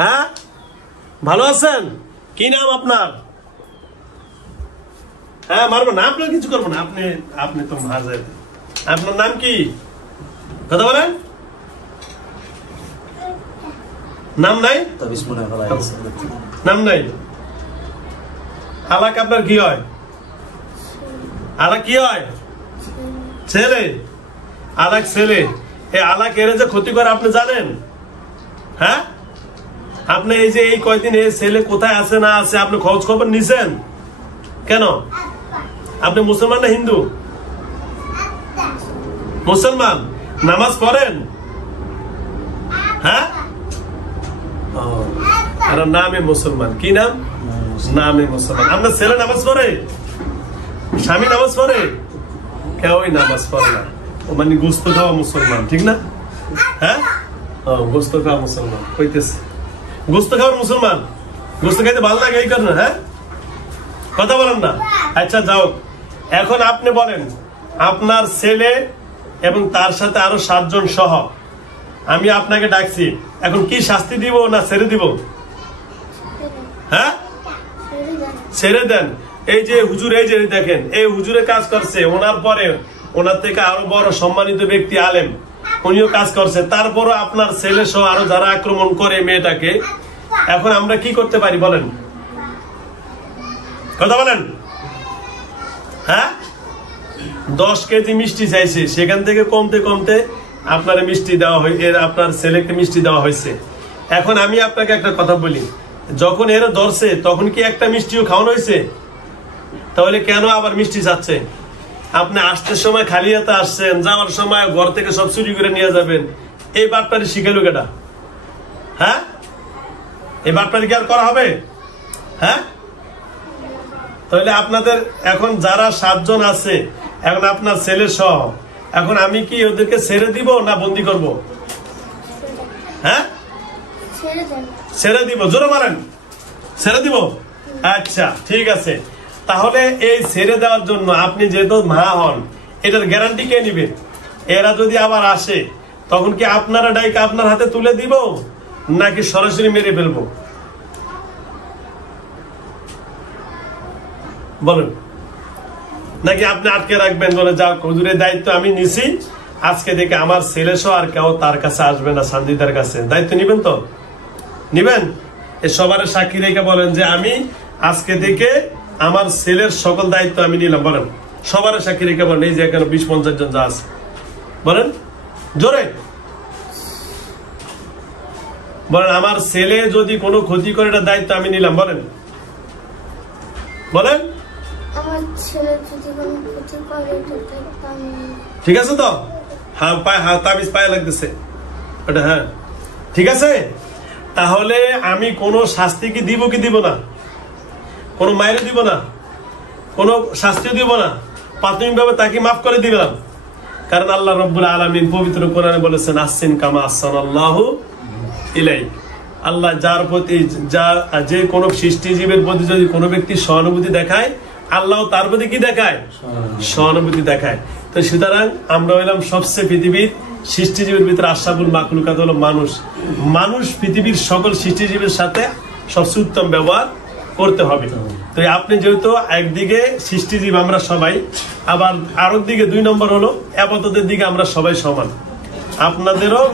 হ্যাঁ, ভালো আছেন? কি নাম আপনার? হ্যাঁ, মারবো না, আপনার কিছু করবো না, আপনি আপনি তো মাঝে। আপনার নাম কি? কথা বলেন। নাম নাই? নাম নাই। আলাক আপনার কি হয়? আলাক কি হয়? ছেলে। আলাক ছেলে। এই আলাক এর যে ক্ষতি করে আপনি জানেন? হ্যাঁ, আপনি এই যে এই কয়দিন এই ছেলে কোথায় আছে না আছে আপনি খোঁজ খবর নিছেন কেন? আপনি মুসলমান না হিন্দু? মুসলমান। নামাজ পড়েন? হ্যাঁ, নামে মুসলমান। কি নাম? নামে মুসলমান। আপনার ছেলে নামাজ পড়ে? স্বামী নামাজ পড়ে? কেউই নামাজ পড়ে না। ও মানে গোস্ত খাওয়া মুসলমান, ঠিক না? হ্যাঁ, গোস্ত খাওয়া মুসলমান কইতেছে। গোস্ত খাওয়ার মুসলমান। গোস্ত খাইতে ভালো লাগে এই কারণে। হ্যাঁ, কথা বলেন না। আচ্ছা যাও, এখন আপনি বলেন আপনার ছেলে এবং তার সাথে আরো 7 জন সহ আমি আপনাকে ডাকছি, এখন কি শাস্তি দিব না ছেড়ে দিব? হ্যাঁ, ছেড়ে দেন। এই যে হুজুর, এই যে দেখেন এই হুজুরে কাজ করছে, ওনার পরে ওনার থেকে আরো বড় সম্মানিত ব্যক্তি আলেম উনিও কাজ করছে, তারপরও আপনার ছেলে সহ আরো যারা আক্রমণ করে মেয়েটাকে, এখন আমরা কি করতে পারি বলেন? কথা বলেন। হ্যাঁ, 10 কেজি মিষ্টি চাইছে, সেখান থেকে কমতে কমতে আপনার মিষ্টি দেওয়া হয়েছে, আপনার ছেলেকে মিষ্টি দেওয়া হয়েছে। এখন আমি আপনাকে একটা কথা বলি, যখন এরা ধরছে তখন কি একটা মিষ্টিও খাওয়ানো হয়েছে? তাহলে কেন আবার মিষ্টি চাচ্ছে? আপনি আসতে সময় খালি হাতে আসছেন, যাওয়ার সময় ঘর থেকে সব চুরি করে নিয়ে যাবেন। এই বাটপারি শিখালো কেটা? হ্যাঁ, এই বাটপারি কি আর করা হবে? হ্যাঁ, তাহলে আপনাদের এখন যারা 7 জন আছে, এখন আপনার ছেলে সহ, এখন আমি কি ওদেরকে ছেড়ে দিব না বন্দি করব? হ্যাঁ, ছেড়ে দিব। জোরে মারেন, ছেড়ে দিব। আচ্ছা ঠিক আছে, তাহলে এই ছেড়ে দেওয়ার জন্য আপনি যেহেতু মা হন, এটার গ্যারান্টি কে নিবে? এরা যদি আবার আসে তখন কি আপনারা ডাইকে আপনার হাতে তুলে দিব নাকি সরাসরি মেরে ফেলবো? বলেন। নাকি আপনি আটকে রাখবেন, বলে যা হুজুরের দায়িত্ব আমি নিছি, আজকে থেকে আমার ছেলে সহ আর কেউ তার কাছে আসবে না, সানজিদার কাছে। দায়িত্ব নিবেন তো? নিবেন? এই সবার সাক্ষী রেখে বলেন যে আমি আজকে থেকে আমার ছেলের সকল দায়িত্ব আমি নিলাম। বলেন, সবার সাক্ষী রেখে বলেন। এই যে এখানে 20-50 জন যা আছে, বলেন জোরে বলেন, আমার ছেলে যদি কোনো ক্ষতি করে এটা দায়িত্ব আমি নিলাম। বলেন বলেন। ঠিক আছে তো? হ্যাঁ, তাবিজ পায়ে লাগতেছে ওটা। হ্যাঁ ঠিক আছে, তাহলে আমি কোন শাস্তি কি দিব কি দিব না? কোন মায়ের দিব না, কোন শাস্তিও দিব না, প্রাথমিকভাবে তাকে মাফ করে দিলাম। কারণ আল্লাহ রাব্বুল আলামিন পবিত্র কোরআনে বলেছেন, আসসিন কামা আহসানাল্লাহু ইলাইক। আল্লাহ যার প্রতি যে কোনো সৃষ্টিজীবের প্রতি যদি কোনো ব্যক্তি সহানুভূতি দেখায়, আল্লাহ তার প্রতি কি দেখায়? সহানুভূতি দেখায়। তো সুতরাং আমরা হইলাম সবচেয়ে পৃথিবীর সৃষ্টিজীবের ভিতরে আশরাফুল মাখলুকাত হলো মানুষ। মানুষ পৃথিবীর সকল সৃষ্টিজীবের সাথে সবচেয়ে উত্তম ব্যবহার করতে হবে। তো আপনি যেহেতু একদিকে সৃষ্টিজীব আমরা সবাই, আবার আরো দিকে 2 নম্বর হলো ইবাদতের দিকে আমরা সবাই সমান। আপনাদেরও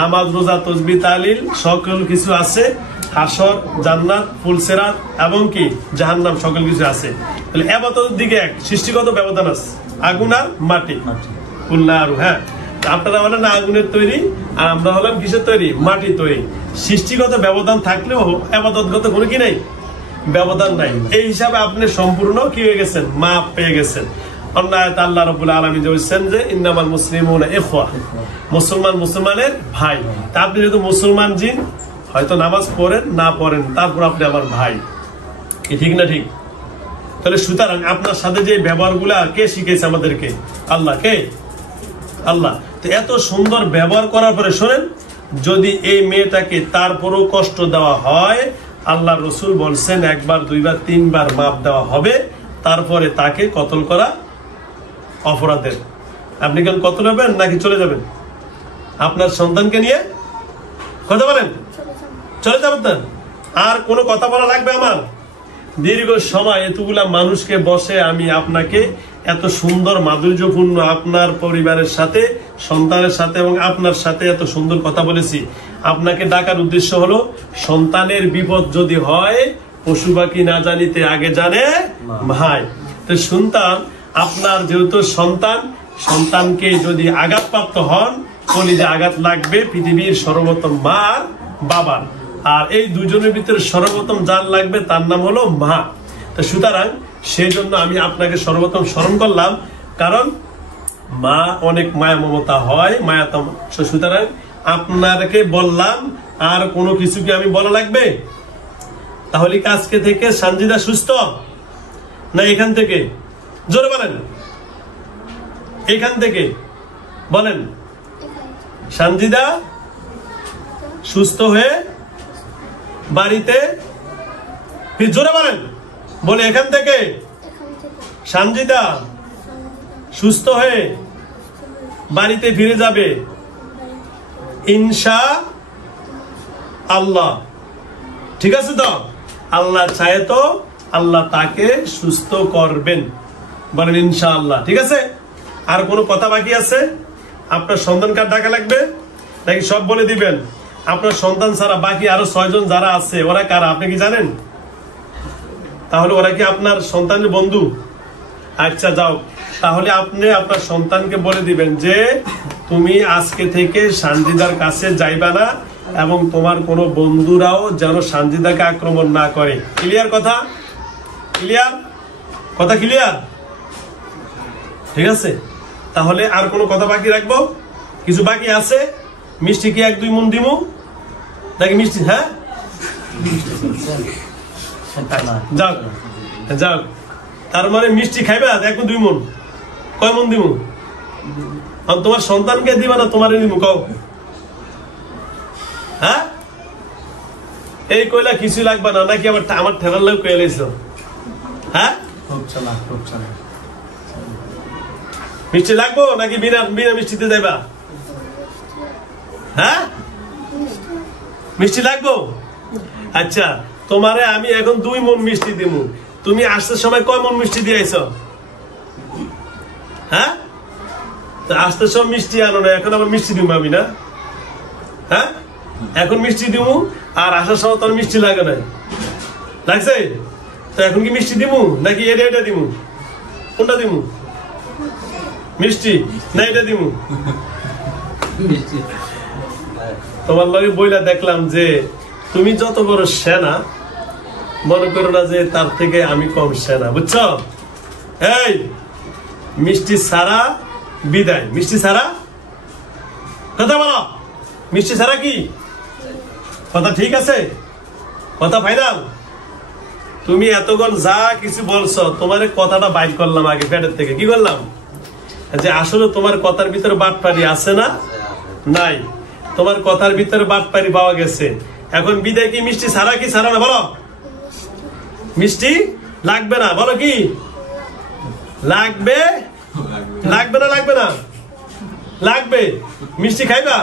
নামাজ, রোজা, তাসবিহ, তাহলিল সকল কিছু আছে, হাসর, জান্নাত, ফুলসিরাত এবং কি জাহান্নাম সকল কিছু আছে। তাহলে ইবাদতের দিকে এক সৃষ্টিগত ব্যবধান আছে, আগুন আর মাটি। হ্যাঁ, আপনারা হলেন আগুনের তৈরি আর আমরা হলাম কিসের তৈরি? মাটি তৈরি। সৃষ্টিগত ব্যবধান থাকলেও ইবাদতগত কোনো কি নাই, ব্যবধান নাই। এই হিসাবে আপনি সম্পূর্ণ কি হয়ে গেছেন? মাপ পেয়ে গেছেন। আল্লাহ রাব্বুল আলামিন বলেছেন যে ইন্নামাল মুসলিমুনা ইখওয়া, মুসলমান মুসলমানের ভাই। তা আপনি যেহেতু মুসলমান জিন, হয়তো নামাজ পড়েন না পড়েন, তারপর আপনি আমার ভাই, কি ঠিক না ঠিক? তাহলে সুতরাং আপনার সাথে যে ব্যবহারগুলা কে শিখেছে আমাদেরকে? আল্লাহ। কে? আল্লাহ। তো এত সুন্দর ব্যবহার করার পরে শোনেন, যদি এই মেয়েটাকে তারপরও কষ্ট দেওয়া হয়, আল্লাহ রসুল বলছেন 1 বার 2 বার 3 বার মাপ দেওয়া হবে, তারপরে তাকে কতল করা অপরাধের। আপনি কেন কতল হবেন নাকি চলে যাবেন আপনার সন্তানকে নিয়ে? কথা বলেন। চলে যাবেন না, আর কোনো কথা বলা লাগবে আমার? দীর্ঘ সময় এতগুলা মানুষকে বসে আমি আপনাকে এত সুন্দর মাধুর্যপূর্ণ আপনার পরিবারের সাথে, সন্তানের সাথে এবং আপনার সাথে এত সুন্দর কথা বলেছি। আপনাকে ডাকার উদ্দেশ্য হলো সন্তানের বিপদ যদি হয় পশু পাখি না জানিতে আগে জানে ভাই। তো সন্তান আপনার যেহেতু সন্তানকে যদি আঘাতপ্রাপ্ত হন কলিজে আঘাত লাগবে পৃথিবীর সর্বপ্রথম মা আর বাবার, আর এই দুজনের ভিতরে সর্বপ্রথম যার লাগবে তার নাম হলো মা। তো সুতরাং সেই জন্য আমি আপনাকে সর্বপ্রথম স্মরণ করলাম, কারণ মা অনেক মায়া মমতা হয়, মায়াতম। সুতরাং আপনাকে বললাম, আর কোনো কিছু কি আমি বলা লাগবে? তাহলে কি আজকে থেকে সানজিদা সুস্থ না এখান থেকে? জোরে বলেন, এখান থেকে বলেন। সানজিদা সুস্থ হয়ে বাড়িতে, জোরে বলেন, বলে এখান থেকে সানজিদা সুস্থ হয়ে বাড়িতে ফিরে যাবে ইনশাআল্লাহ। ঠিক আছে তো? আল্লাহ চায় তো আল্লাহ তাকে সুস্থ করবেন, বলেন ইনশাআল্লাহ। ঠিক আছে? আর কোনো কথা বাকি আছে? আপনার সন্তান কার ডাকা লাগবে নাকি সব বলে দিবেন? আপনার সন্তান ছাড়া বাকি আরো 6 জন যারা আছে ওরা কারা আপনি কি জানেন? তাহলে ওরা কি আপনার সন্তানের বন্ধু? আচ্ছা যাও, তাহলে আপনি আপনার সন্তানকে বলে দিবেন যে তুমি আজকে থেকে সানজিদার কাছে যাইবা না, এবং তোমার কোনো বন্ধুরাও যেন সানজিদাকে আক্রমণ না করে। ক্লিয়ার কথা? ক্লিয়ার কথা? ক্লিয়ার? ঠিক আছে, তাহলে আর কোনো কথা বাকি রাখবো? কিছু বাকি আছে? মিষ্টি কি 1-2 মন দিমু নাকি মিষ্টি? হ্যাঁ যাও যাও, তার মানে মিষ্টি খাইবা 1-2 মন? কয় মন দিমু? তোমার সন্তানকে দিবা না তোমার দিমু? কও। হ্যাঁ এই কইলা কিছু লাগবে না নাকি আবার আমার ঠেলার লোক কয়ে লাইছো? হ্যাঁ মিষ্টি লাগবো নাকি বিনা বিনা মিষ্টিতে যাইবা? হ্যাঁ মিষ্টি লাগবো? আচ্ছা, তোমারে আমি এখন 2 মন মিষ্টি দিমু, তুমি আসতে সময় কয় মন মিষ্টি দিয়েছ? হ্যাঁ আসতে সময় মিষ্টি আনো না, এখন আবার মিষ্টি দিমু আমি না? হ্যাঁ এখন মিষ্টি দিমু, আর আসার সময় তোর মিষ্টি লাগে না, লাগছে? তো এখন কি মিষ্টি দিমু নাকি এটা দিমু? কোনটা দিমু? মিষ্টি না এটা দিমু? তোমার লগে বইলা দেখলাম যে তুমি যত বড় সেনা, মনে করো না যে তার থেকে আমি কম সেনা, বুঝছো? এই মিষ্টি ছাড়া বিদায়, মিষ্টি ছাড়া কথা বলো, মিষ্টি ছাড়া কি কথা? ঠিক আছে, কথা ফাইনাল? তুমি এতক্ষণ যা কিছু বলছো তোমার কথাটা বাইর করলাম আগে পেটের থেকে। কি করলাম? যে আসলে তোমার কথার ভিতরে বাটপারি আছে না? নাই, তোমার কথার ভিতরে বাটপারি পাওয়া গেছে। এখন বিদায় কি মিষ্টি ছাড়া কি ছাড়া না? বলো মিষ্টি লাগবে না? বলো কি লাগবে? লাগবে না? লাগবে না? লাগবে। মিষ্টি খাইবা?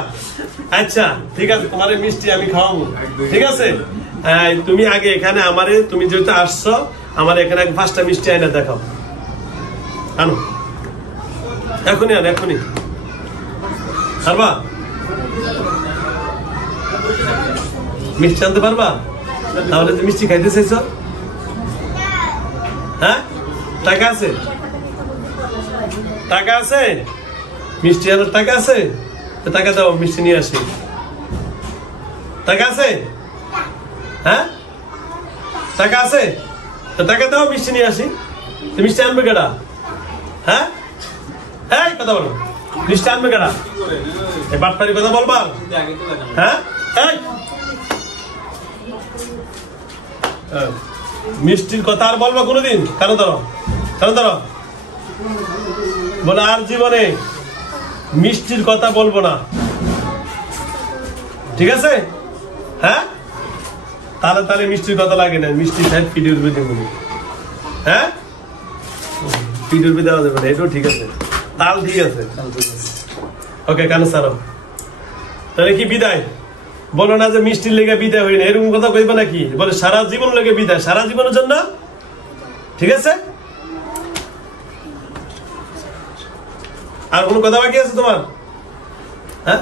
আচ্ছা ঠিক আছে, তোমার মিষ্টি আমি খাওয়াবো। ঠিক আছে, তুমি আগে এখানে আমারে, তুমি যেহেতু আসছো আমার এখানে 5টা মিষ্টি আইনা দেখাও। আনো এখনই, আনো এখনই। পারবা? মিষ্টি আনতে পারবা? তাহলে তুমি মিষ্টি খাইতে চাইছো? হ্যাঁ টাকা আছে? টাকা আছে? মিষ্টি আনার টাকা আছে? টাকা দাও, মিষ্টি নিয়ে আসি। টাকা আছে? হ্যাঁ টাকা আছে? টাকা দাও, মিষ্টি নিয়ে আসি। মিষ্টি আনবে কেডা? হ্যাঁ এই কথা বলো, মিষ্টি আনবে কেডা? এই বাটপারি কথা বলবা? হ্যাঁ মিষ্টির কথা আর বলবা কোনোদিন? কেন ধরো, কেন ধরো? বলে আর জীবনে মিষ্টির কথা বলবো না, ঠিক আছে? হ্যাঁ তাহলে তাহলে মিষ্টির কথা লাগে না, মিষ্টি সাহেব পিডিউর বেঁধে বলি। হ্যাঁ পিডিউর বেঁধে দেওয়া যাবে না, এটাও ঠিক আছে, তাল ঠিক আছে। ওকে কেন স্যার, তাহলে কি বিদায়? বলো না যে মিষ্টির লেগে বিদায় হই না, এরকম কথা কইবা নাকি? বলে সারা জীবন লেগে বিদায়, সারা জীবনের জন্য। ঠিক আছে? আর কোনো কথা বাকি আছে তোমার? হ্যাঁ